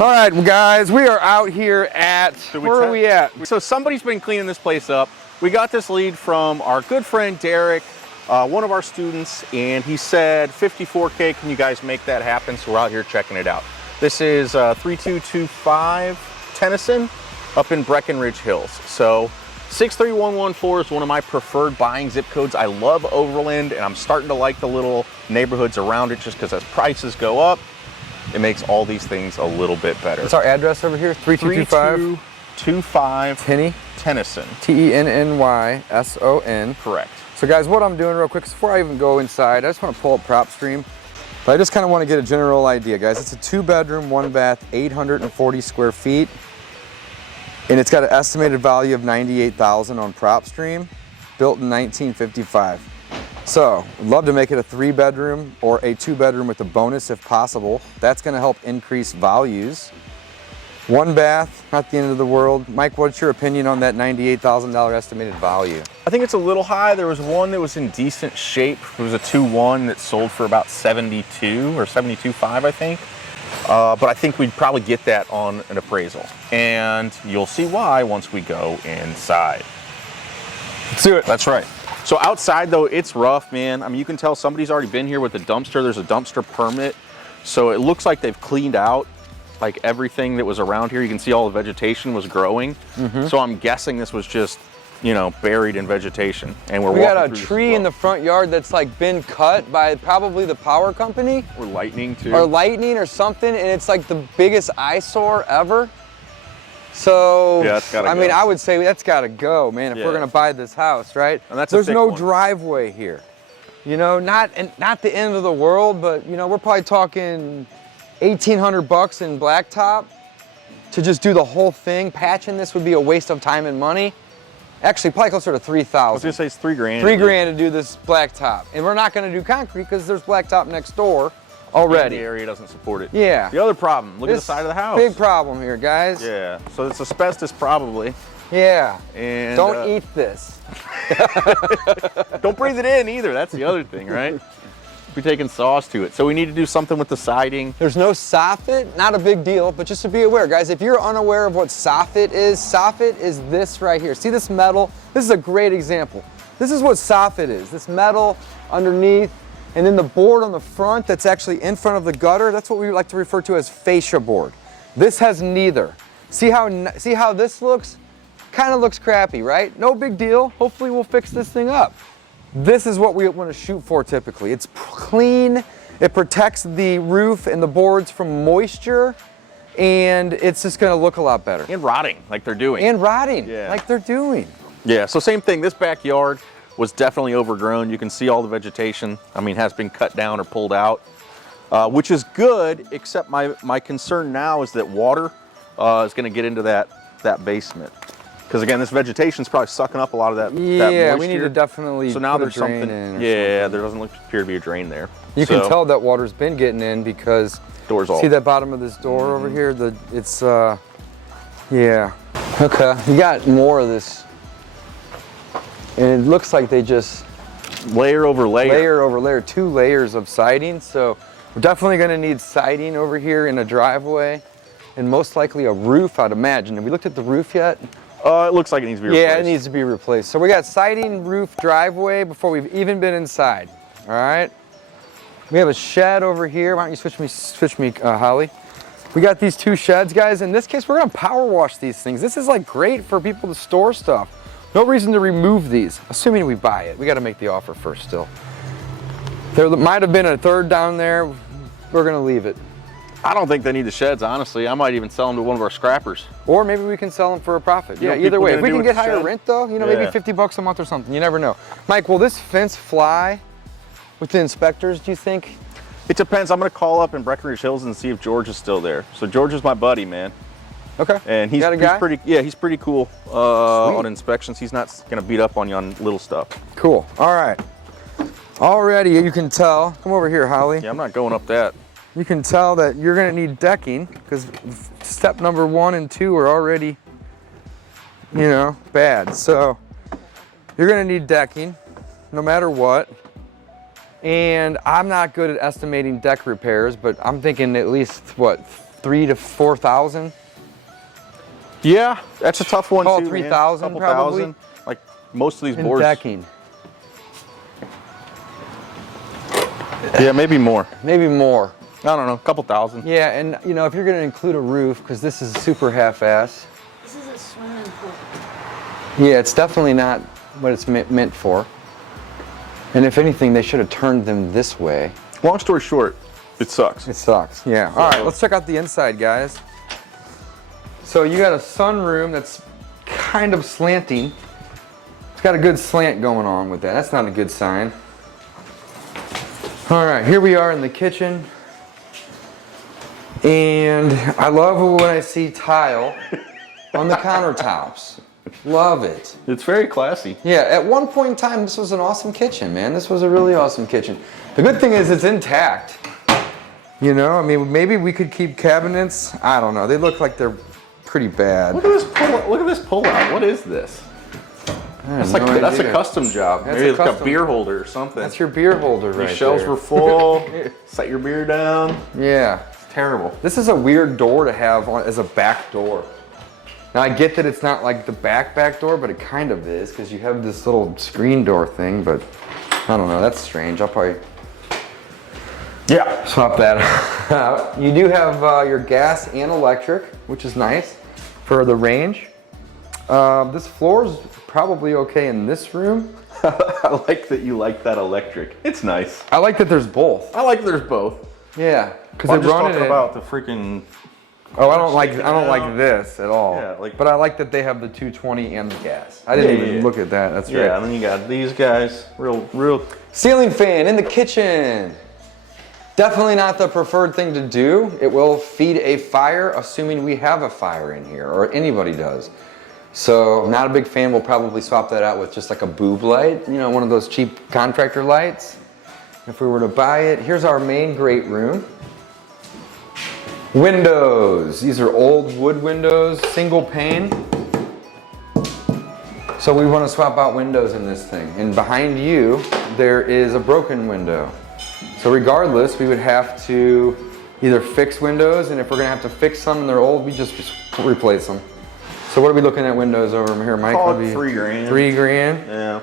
All right, guys, we are out here at, where are we at? So somebody's been cleaning this place up. We got this lead from our good friend Derek, one of our students, and he said, 54K, can you guys make that happen? So we're out here checking it out. This is 3225 Tennyson up in Breckenridge Hills. So 63114 is one of my preferred buying zip codes. I love Overland, and I'm starting to like the little neighborhoods around it just because as prices go up, it makes all these things a little bit better. What's our address over here? 3225? 3225 Tennyson. Tennyson. Correct. So guys, what I'm doing real quick, before I even go inside, I just want to pull up PropStream. But I just kind of want to get a general idea, guys. It's a 2-bedroom, 1-bath, 840 square feet. And it's got an estimated value of $98,000 on PropStream, built in 1955. So, I'd love to make it a 3-bedroom or a 2-bedroom with a bonus if possible. That's gonna help increase values. 1 bath, not the end of the world. Mike, what's your opinion on that $98,000 estimated value? I think it's a little high. There was one that was in decent shape. It was a 2-1 that sold for about 72 or 72.5, I think. But I think we'd probably get that on an appraisal. And you'll see why once we go inside. Let's do it. That's right. So outside though, it's rough, man. I mean, you can tell somebody's already been here with a dumpster. There's a dumpster permit. So it looks like they've cleaned out like everything that was around here. You can see all the vegetation was growing. So I'm guessing this was just, you know, buried in vegetation. And we got a tree in the front yard that's like been cut by probably the power company. Or lightning too. Or lightning or something, and it's like the biggest eyesore ever. So, yeah, that's gotta go. I mean, I would say that's gotta go, man, if we're gonna buy this house, right? And that's There's no one. driveway here. You know, not the end of the world, but you know, we're probably talking $1,800 in blacktop to just do the whole thing. Patching this would be a waste of time and money. Actually, probably closer to $3,000. I was gonna say it's $3,000. $3,000 to do this blacktop. And we're not gonna do concrete because there's blacktop next door already. The area doesn't support it. Yeah. The other problem, look at the side of the house. Big problem here, guys. Yeah, so it's asbestos probably. Yeah. And don't eat this. Don't breathe it in either. That's the other thing, right? Be taking sauce to it. So we need to do something with the siding. There's no soffit, not a big deal, but just to be aware, guys, if you're unaware of what soffit is this right here. See this metal? This is a great example. This is what soffit is. This metal underneath, and then the board on the front that's actually in front of the gutter, that's what we like to refer to as fascia board. This has neither. See how this looks? Kind of looks crappy, right? No big deal. Hopefully we'll fix this thing up. This is what we want to shoot for typically. It's clean, it protects the roof and the boards from moisture, and it's just going to look a lot better. And rotting, like they're doing. And rotting, yeah. like they're doing. Yeah, so same thing. This backyard was definitely overgrown. You can see all the vegetation, I mean, has been cut down or pulled out, which is good, except my concern now is that water is going to get into that basement. Because again, this vegetation is probably sucking up a lot of that moisture. We need to definitely so now put there's a drain something. in Yeah, there doesn't appear to be a drain there. You can tell that water's been getting in because doors all. See that bottom of this door over here? Yeah. Okay, you got more of this, and it looks like they just layer over layer. Layer over layer, 2 layers of siding. So we're definitely going to need siding over here in a driveway, and most likely a roof, I'd imagine. Have we looked at the roof yet? It looks like it needs to be replaced. Yeah, it needs to be replaced. So we got siding, roof, driveway before we've even been inside. All right. We have a shed over here. Why don't you switch me, Holly? We got these 2 sheds, guys. In this case, we're gonna power wash these things. This is like great for people to store stuff. No reason to remove these, assuming we buy it. We got to make the offer first still. There might have been a third down there. We're gonna leave it. I don't think they need the sheds, honestly. I might even sell them to one of our scrappers. Or maybe we can sell them for a profit. Yeah, either way. If we can get higher rent though, you know, maybe $50 a month or something. You never know. Mike, will this fence fly with the inspectors, do you think? It depends. I'm going to call up in Breckenridge Hills and see if George is still there. So George is my buddy, man. Okay. And he's pretty cool on inspections. He's not going to beat up on you on little stuff. Cool. All right. Already you can tell. Come over here, Holly. Yeah, I'm not going up that. You can tell that you're going to need decking because step number 1 and 2 are already, you know, bad. So you're going to need decking no matter what. And I'm not good at estimating deck repairs, but I'm thinking at least, what, 3,000 to 4,000. Yeah, that's a tough one Call too. it 3,000 probably. Thousand. Like most of these In boards. decking. Yeah, maybe more. Maybe more. I don't know, a couple thousand. Yeah, and you know, if you're going to include a roof, because this is super half-ass. This is a swimming pool. Yeah, it's definitely not what it's meant for. And if anything, they should have turned them this way. Long story short, it sucks. It sucks, yeah. All right, let's check out the inside, guys. So you got a sunroom that's kind of slanting. It's got a good slant going on with that. That's not a good sign. All right, here we are in the kitchen. And I love when I see tile on the countertops. Love it. It's very classy. Yeah, at one point in time, this was an awesome kitchen, man. This was a really awesome kitchen. The good thing is it's intact. You know, I mean, maybe we could keep cabinets. I don't know. They look like they're pretty bad. Look at this pull. Look at this pull out. What is this? That's like that's a custom job. That's Maybe a like a custom- beer holder or something. That's your beer holder right These shelves there. were full. Set your beer down. Yeah. It's terrible. This is a weird door to have as a back door. Now I get that it's not like the back door, but it kind of is because you have this little screen door thing, but I don't know, that's strange. I'll probably swap that out. You do have your gas and electric, which is nice for the range. This floor is probably okay in this room. I like that you like that electric. It's nice. I like that there's both. I like there's both. Yeah, because I'm they just run talking it about the freaking. Oh, I don't like this at all. Yeah, like- but I like that they have the 220 and the gas. I didn't even look at that. That's Yeah, right. and then you got these guys. Real. Ceiling fan in the kitchen. Definitely not the preferred thing to do. It will feed a fire, assuming we have a fire in here, or anybody does. So, not a big fan. We'll probably swap that out with just like a boob light, you know, one of those cheap contractor lights. If we were to buy it, here's our main great room. Windows. These are old wood windows, single pane. So we want to swap out windows in this thing. And behind you, there is a broken window. So regardless, we would have to either fix windows, and if we're gonna have to fix some and they're old, we just replace them. So what are we looking at windows over here, Mike? Call Would it be $3,000. $3,000. Yeah.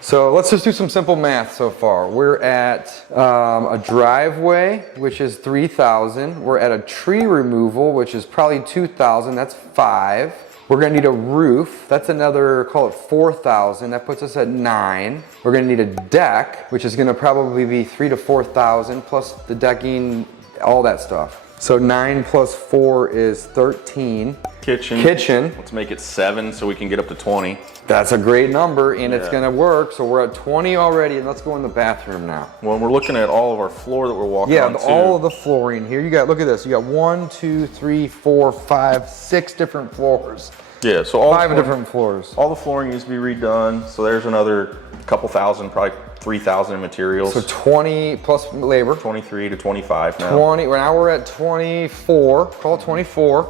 So let's just do some simple math so far. We're at a driveway, which is 3,000. We're at a tree removal, which is probably 2,000. That's 5. We're gonna need a roof. That's another, call it 4,000. That puts us at 9. We're gonna need a deck, which is gonna probably be 3,000 to 4,000 plus the decking, all that stuff. So 9 plus 4 is 13. Kitchen. Let's make it 7 so we can get up to 20. That's a great number, and it's Yeah. gonna work. So we're at 20 already, and let's go in the bathroom now. When we're looking at all of our floor that we're walking Yeah, on too. all of the flooring here. You got, look at this. You got 1, 2, 3, 4, 5, 6 different floors. Yeah, so all 5 the different floors. all the flooring needs to be redone. So there's another couple thousand, probably 3,000 in materials. So 20 plus labor. 23 to 25 now. 20, now we're at 24, call it 24.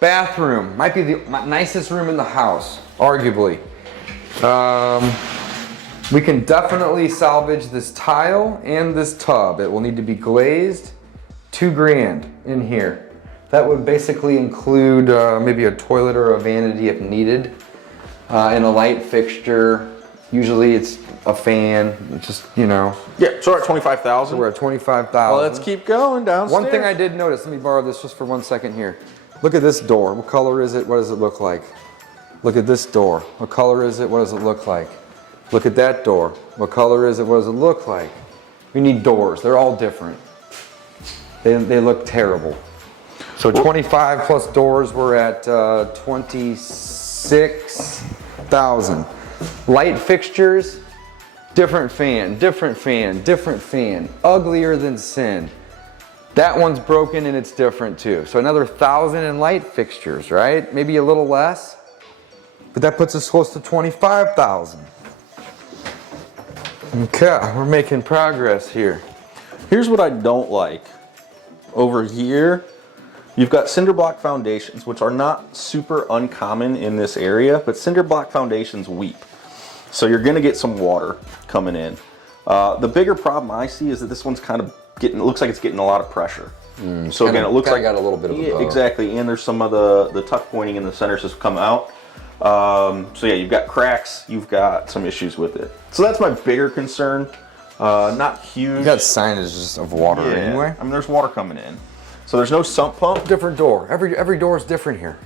Bathroom, might be the nicest room in the house, arguably. We can definitely salvage this tile and this tub. It will need to be glazed, $2,000 in here. That would basically include maybe a toilet or a vanity if needed, and a light fixture. Usually it's a fan, just, you know. Yeah, so we're at 25,000. We're at 25,000. Well, let's keep going downstairs. One thing I did notice, let me borrow this just for 1 second here. Look at this door. What color is it? What does it look like? Look at this door. What color is it? What does it look like? Look at that door. What color is it? What does it look like? We need doors. They're all different. They look terrible. So 25 plus doors, we're at 26,000. Light fixtures, different fan, different fan, different fan. Uglier than sin. That one's broken and it's different too. So another 1,000 in light fixtures, right? Maybe a little less, but that puts us close to 25,000. Okay, we're making progress here. Here's what I don't like. Over here, you've got cinder block foundations, which are not super uncommon in this area, but cinder block foundations weep. So you're gonna get some water coming in. The bigger problem I see is that this one's kind of it looks like it's getting a lot of pressure. So again, it looks like got a little bit of a bow. exactly, and there's some of the tuck pointing in the centers has come out. So yeah, you've got cracks, you've got some issues with it. So that's my bigger concern. Not huge. You got signage just of water anyway. I mean, there's water coming in. So there's no sump pump. Different door. Every door is different here.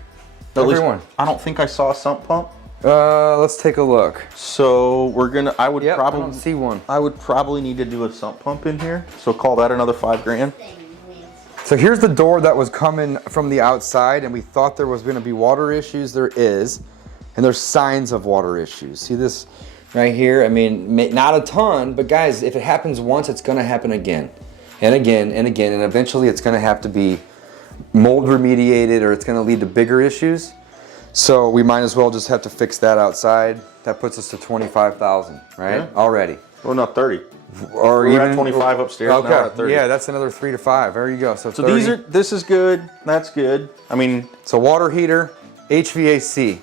At least Everyone. I don't think I saw a sump pump. Let's take a look. So we're gonna. I would I probably don't see one. I would probably need to do a sump pump in here. So call that another $5,000. So here's the door that was coming from the outside, and we thought there was going to be water issues. There is, and there's signs of water issues. See this right here? I mean, not a ton, but guys, if it happens once, it's going to happen again, and again, and again, and eventually it's going to have to be mold remediated, or it's going to lead to bigger issues. So we might as well just have to fix that outside. That puts us to $25,000, right? Yeah. Already. Well, not 30. Or We're even at 25 upstairs. Okay. Now we're at 30. Yeah, that's another 3 to 5. There you go. So So 30. this is good. That's good. I mean, It's a water heater, HVAC.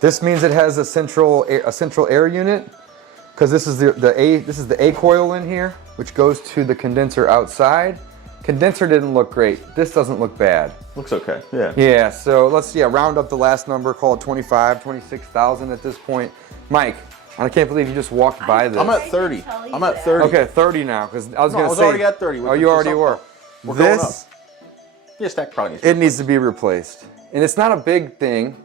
This means it has a central air unit, because this is the A coil in here, which goes to the condenser outside. Condenser didn't look great. This doesn't look bad. looks okay. Yeah. Yeah, so let's round up the last number, call it 26,000 at this point. Mike, I can't believe you just walked by this. I'm at 30. I'm at 30. Okay, 30 now, because I was No, I gonna was say. already at 30 with Oh, the you already sump were. pump. We're going This, Yeah, stack probably needs. it needs to be replaced, and it's not a big thing,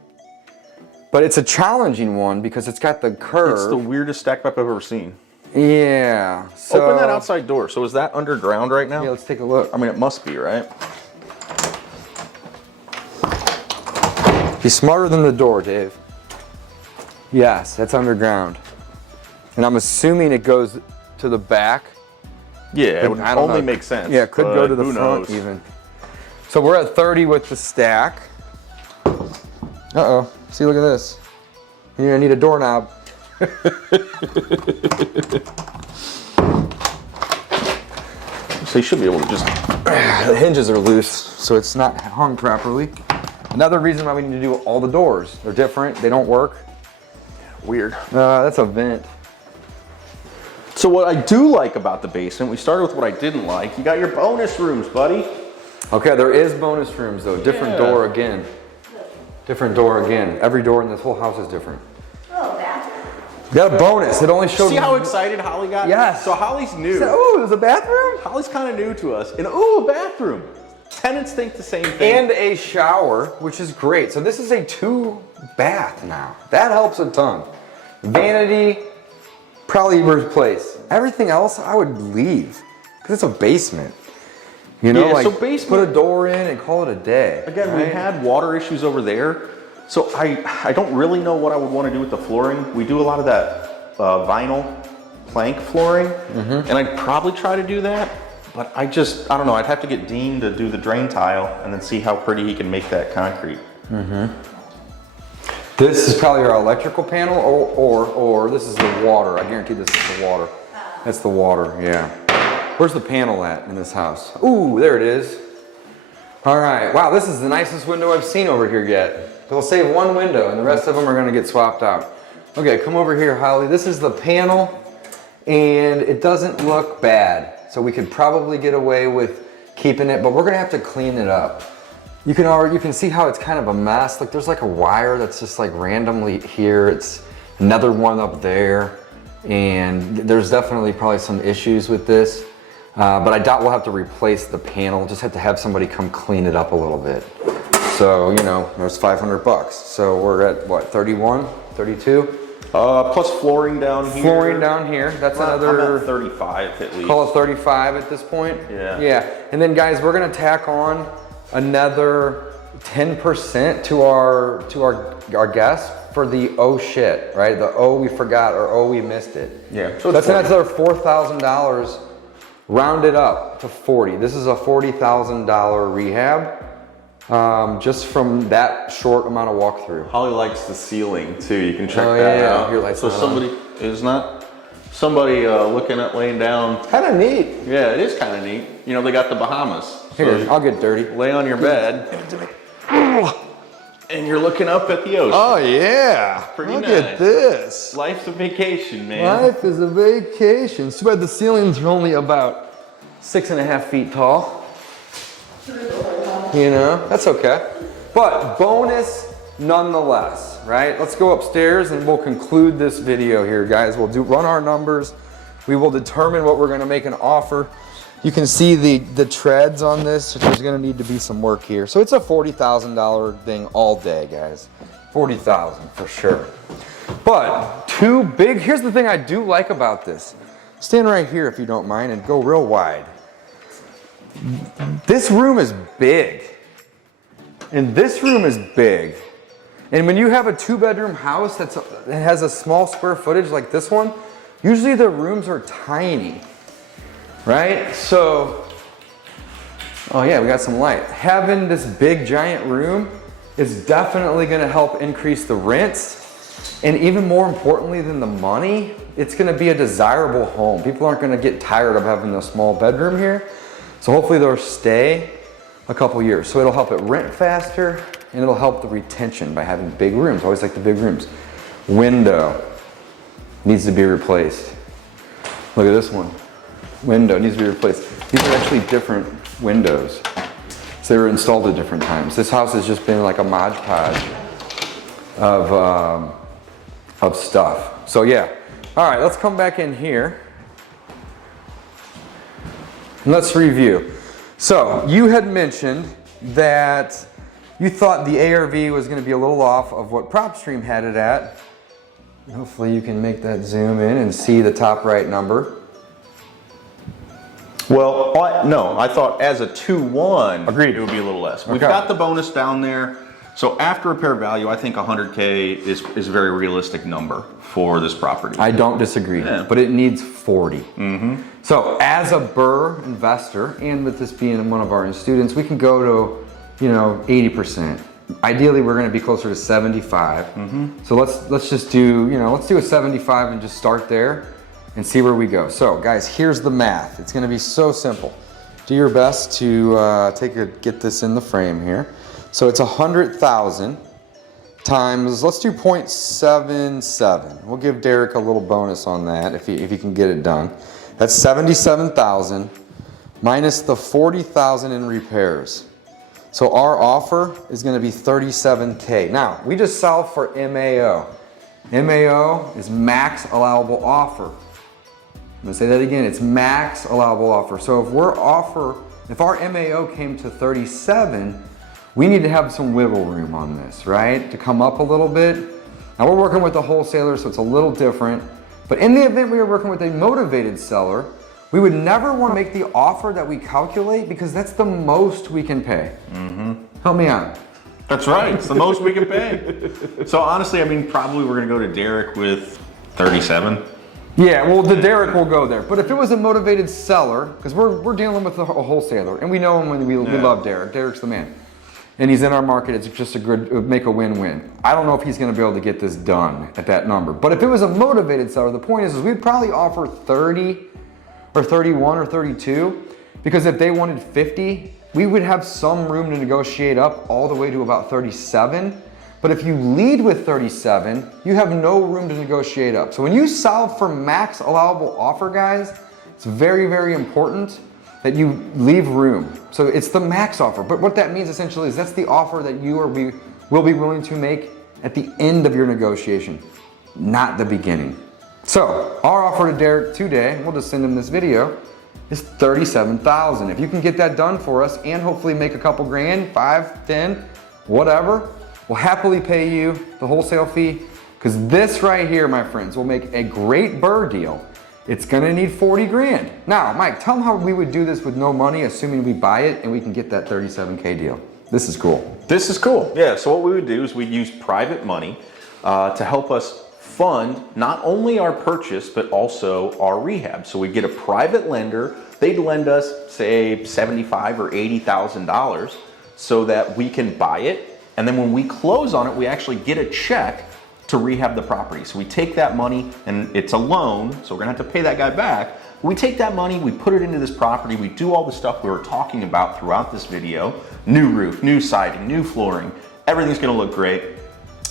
but it's a challenging one because it's got the curve. It's the weirdest stack pipe I've ever seen. Yeah. So, Open that outside door. So is that underground right now? Yeah, let's take a look. I mean, it must be, right? Be smarter than the door, Dave. Yes, that's underground. And I'm assuming it goes to the back. Yeah, it would I don't only know. make sense. Yeah, it could go but to the who front knows? even. So we're at 30 with the stack. Uh-oh. See, look at this. You're gonna need a doorknob. So you should be able to just. The hinges are loose, so it's not hung properly. Another reason why we need to do all the doors. They're different, they don't work. Weird. That's a vent. So what I do like about the basement, we started with what I didn't like. You got your bonus rooms, buddy. Okay, there is bonus rooms though. Different Yeah. door again. Different door again. Every door in this whole house is different. Oh, bathroom. You got a bonus. It only showed. See how excited Holly got? Yes. So Holly's new. Oh, there's a bathroom? Holly's kind of new to us. And ooh, a bathroom. Tenants think the same thing. And a shower, which is great. So this is a 2-bath now. That helps a ton. Vanity, probably replace. Everything else, I would leave because it's a basement. You know, Yeah, like so basement- put a door in and call it a day. Again, we right? had water issues over there. So I don't really know what I would want to do with the flooring. We do a lot of that vinyl plank flooring, and I'd probably try to do that. But I don't know. I'd have to get Dean to do the drain tile and then see how pretty he can make that concrete. This is probably our electrical panel, or this is the water. I guarantee this is the water. That's the water, yeah. Where's the panel at in this house? Ooh, there it is. All right, wow, this is the nicest window I've seen over here yet. They'll save one window and the rest of them are gonna get swapped out. Okay, come over here, Holly. This is the panel and it doesn't look bad. So we could probably get away with keeping it, but we're gonna have to clean it up. You can see how it's kind of a mess. Like there's like a wire that's just like randomly here. It's another one up there. And there's definitely probably some issues with this. But I doubt we'll have to replace the panel. Just have to have somebody come clean it up a little bit. So, you know, there's 500 bucks. So we're at what, 31, 32? Plus flooring down here. Flooring down here, that's another. I'm at 35 at least. Call it 35 at this point? Yeah. Yeah, and then guys, we're gonna tack on another 10% to our guests for the oh shit, right? The oh we forgot or oh we missed it. Yeah. So that's another $4,000 rounded up to 40. This is a $40,000 rehab. Just from that short amount of walkthrough. Holly likes the ceiling too. You can check Oh, that yeah. out. Your light's So not somebody is not somebody looking at laying down. Kind of neat. Yeah, it is kind of neat. You know, they got the Bahamas. Here, So I'll get dirty. you lay on your bed and you're looking up at the ocean. Oh yeah, Pretty look nice. at this. Life's a vacation, man. Life is a vacation. It's too bad the ceilings are only about 6.5 feet tall. You know, that's okay. But bonus nonetheless, right? Let's go upstairs and we'll conclude this video here, guys. We'll run our numbers. We will determine what we're gonna make an offer. You can see the treads on this. There's gonna need to be some work here. So it's a $40,000 thing all day, guys. 40,000 for sure. But here's the thing I do like about this. Stand right here if you don't mind and go real wide. This room is big. And this room is big. And when you have a 2-bedroom house that has a small square footage like this one, usually the rooms are tiny, right? So, oh yeah, we got some light. Having this big giant room is definitely gonna help increase the rents. And even more importantly than the money, it's gonna be a desirable home. People aren't gonna get tired of having a small bedroom here. So hopefully they'll stay a couple years. So it'll help it rent faster and it'll help the retention by having big rooms. I always like the big rooms. Window needs to be replaced. Look at this one. Window needs to be replaced. These are actually different windows. So they were installed at different times. This house has just been like a Mod Podge of stuff. So yeah. All right, let's come back in here. And let's review. So you had mentioned that you thought the ARV was going to be a little off of what PropStream had it at. Hopefully you can make that zoom in and see the top right number. Well, no, I thought as a 2-1, agreed, it would be a little less. Okay. We've got the bonus down there. So after repair value, I think 100K is a very realistic number for this property. I don't disagree, but it needs 40. So as a Burr investor, and with this being one of our students, we can go to, 80%. Ideally, we're going to be closer to 75. So let's just do, let's do a 75 and just start there and see where we go. So guys, here's the math. It's going to be so simple. Do your best to get this in the frame here. So it's 100,000 times, let's do 0.77. We'll give Derek a little bonus on that if he can get it done. That's 77,000 minus the 40,000 in repairs. So our offer is going to be 37K. Now, we just solved for MAO. MAO is max allowable offer. I'm going to say that again, it's max allowable offer. So if our MAO came to 37, we need to have some wiggle room on this, right? To come up a little bit. Now we're working with a wholesaler, so it's a little different. But in the event we are working with a motivated seller, we would never want to make the offer that we calculate because that's the most we can pay. Help me out. That's right, it's the most we can pay. So honestly, probably we're gonna go to Derek with 37. Yeah, well, the Derek will go there. But if it was a motivated seller, because we're dealing with a wholesaler, and we know him when we love Derek. Derek's the man. And he's in our market, it's just a good, make a win-win. I don't know if he's gonna be able to get this done at that number. But if it was a motivated seller, the point is we'd probably offer 30 or 31 or 32, because if they wanted 50, we would have some room to negotiate up all the way to about 37. But if you lead with 37, you have no room to negotiate up. So when you solve for max allowable offer, guys, it's very, very important that you leave room. So it's the max offer. But what that means essentially is that's the offer that you will be willing to make at the end of your negotiation, not the beginning. So our offer to Derek today, we'll just send him this video, is 37,000. If you can get that done for us and hopefully make a couple grand, 5, 10, whatever, we'll happily pay you the wholesale fee, because this right here, my friends, will make a great Burr deal. It's gonna need 40 grand. Now, Mike, tell them how we would do this with no money, assuming we buy it and we can get that 37K deal. This is cool. This is cool. Yeah, so what we would do is we'd use private money to help us fund not only our purchase, but also our rehab. So we get a private lender, they'd lend us, say, $75,000 or $80,000 so that we can buy it. And then when we close on it, we actually get a check to rehab the property. So we take that money, and it's a loan, so we're gonna have to pay that guy back. We take that money, we put it into this property, we do all the stuff we were talking about throughout this video, new roof, new siding, new flooring, everything's gonna look great.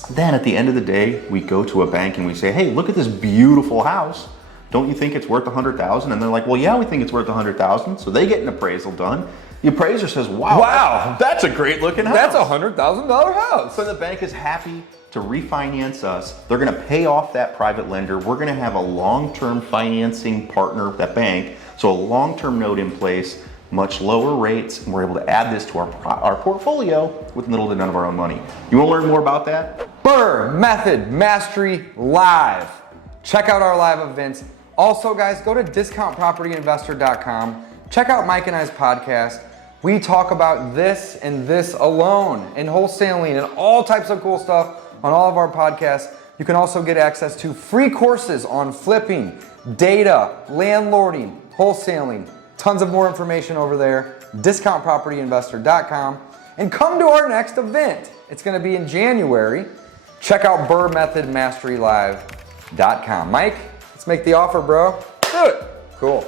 Then at the end of the day, we go to a bank and we say, hey, look at this beautiful house. Don't you think it's worth $100,000? And they're like, well, yeah, we think it's worth $100,000. So they get an appraisal done. The appraiser says, wow, Wow. that's a great looking house. That's a $100,000 house. So the bank is happy to refinance us. They're gonna pay off that private lender. We're gonna have a long-term financing partner, that bank, so a long-term note in place, much lower rates, and we're able to add this to our portfolio with little to none of our own money. You wanna learn more about that? BRRRR Method Mastery Live. Check out our live events. Also, guys, go to discountpropertyinvestor.com. Check out Mike and I's podcast. We talk about this and this alone, and wholesaling, and all types of cool stuff on all of our podcasts. You can also get access to free courses on flipping, data, landlording, wholesaling, tons of more information over there, discountpropertyinvestor.com. And come to our next event. It's gonna be in January. Check out BRRRR Method Mastery Live.com. Mike, let's make the offer, bro. Do it. Cool.